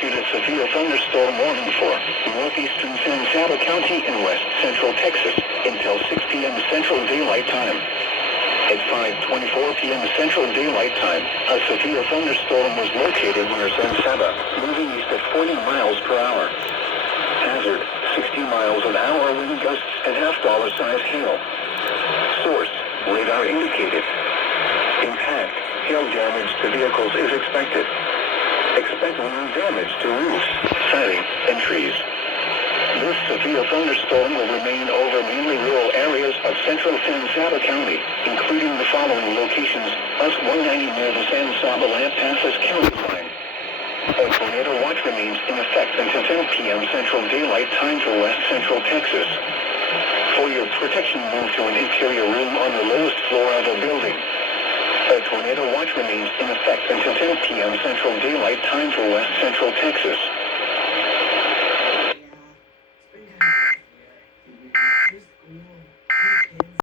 issued a severe thunderstorm warning for northeastern San Saba County and west central Texas until 6 p.m. Central Daylight Time. At 5:24 p.m. Central Daylight Time, a severe thunderstorm was located near San Saba, moving east at 40 miles per hour. Hazard, 60 miles an hour wind gusts and $half-size hail. Source, radar indicated. Impact, hail damage to vehicles is expected. Expect wind damage to roofs, siding, and trees. This severe thunderstorm will remain over mainly rural areas of central San Saba County, including the following locations: US 190 near the San Saba-Lamp Passes County line. A tornado watch remains in effect until 10 p.m. Central Daylight Time for west central Texas. For your protection, move to an interior room on the lowest floor of a building. A tornado watch remains in effect until 10 p.m. Central Daylight Time for west central Texas.